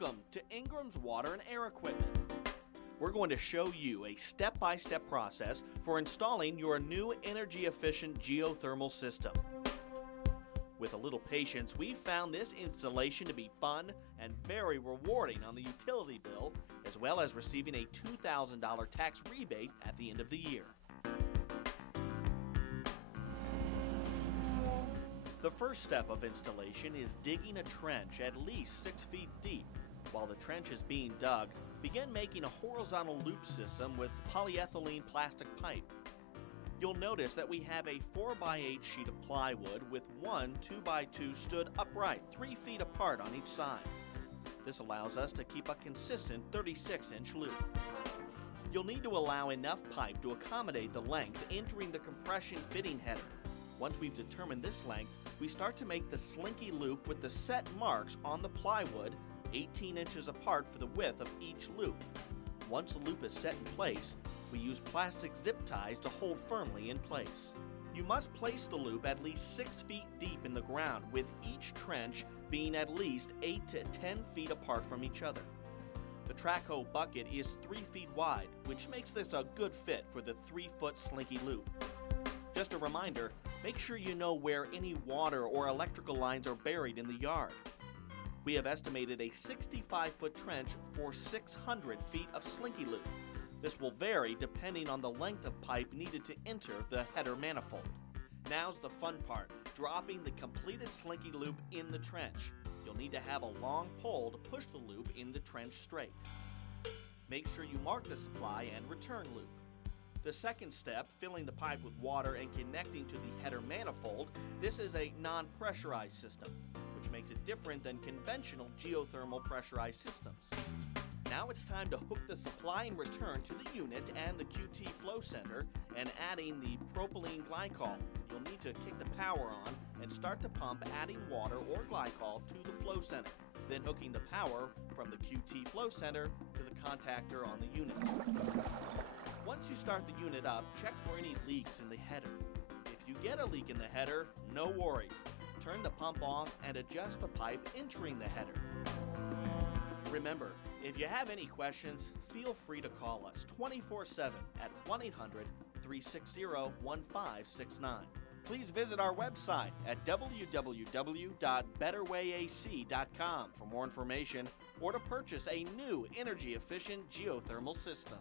Welcome to Ingram's Water and Air Equipment. We're going to show you a step-by-step process for installing your new energy-efficient geothermal system. With a little patience, we've found this installation to be fun and very rewarding on the utility bill, as well as receiving a $2,000 tax rebate at the end of the year. The first step of installation is digging a trench at least 6 feet deep. While the trench is being dug, begin making a horizontal loop system with polyethylene plastic pipe. You'll notice that we have a 4x8 sheet of plywood with one 2x2 stood upright 3 feet apart on each side. This allows us to keep a consistent 36-inch loop. You'll need to allow enough pipe to accommodate the length entering the compression fitting header. Once we've determined this length, we start to make the slinky loop with the set marks on the plywood 18 inches apart for the width of each loop. Once the loop is set in place, we use plastic zip ties to hold firmly in place. You must place the loop at least 6 feet deep in the ground, with each trench being at least 8 to 10 feet apart from each other. The track hoe bucket is 3 feet wide, which makes this a good fit for the 3-foot slinky loop. Just a reminder, make sure you know where any water or electrical lines are buried in the yard. We have estimated a 65-foot trench for 600 feet of slinky loop. This will vary depending on the length of pipe needed to enter the header manifold. Now's the fun part, dropping the completed slinky loop in the trench. You'll need to have a long pole to push the loop in the trench straight. Make sure you mark the supply and return loop. The second step, filling the pipe with water and connecting to the header manifold, this is a non-pressurized system, which makes it different than conventional geothermal pressurized systems. Now it's time to hook the supply and return to the unit and the QT flow center and adding the propylene glycol. You'll need to kick the power on and start the pump adding water or glycol to the flow center, then hooking the power from the QT flow center to the contactor on the unit. Once you start the unit up, check for any leaks in the header. If you get a leak in the header, no worries. Turn the pump off and adjust the pipe entering the header. Remember, if you have any questions, feel free to call us 24/7 at 1-800-360-1569. Please visit our website at www.betterwayac.com for more information or to purchase a new energy-efficient geothermal system.